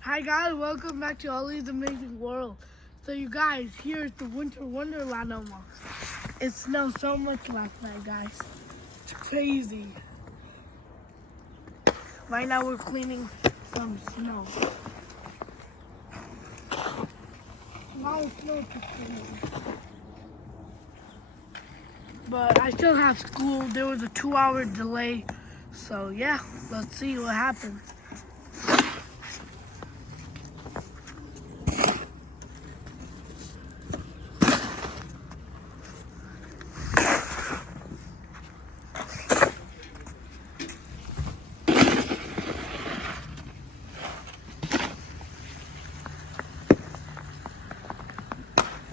Hi guys, welcome back to Ollie's Amazing World. So you guys, here's the winter wonderland almost. It snowed so much last night, guys. It's crazy. Right now we're cleaning some snow. A lot of snow to clean. But I still have school. There was a 2-hour delay. So yeah, let's see what happens.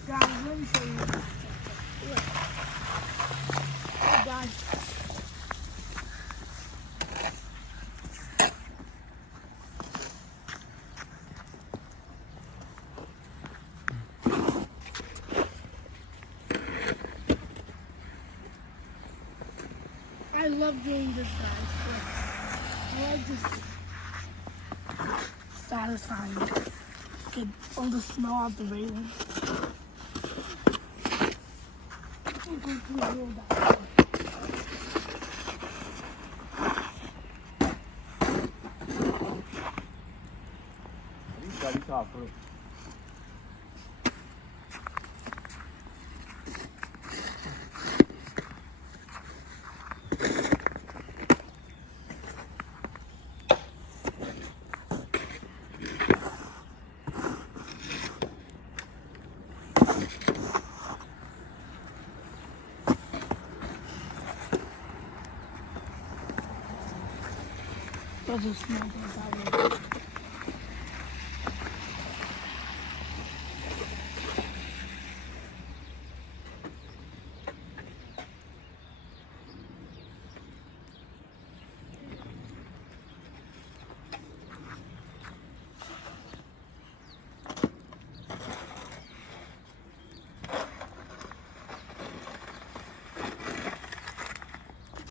Guys, let me show you. Look. Hey guys. I love doing this, guys. I like this. Satisfying. Get all the snow out the railing. Doesn't smell like that.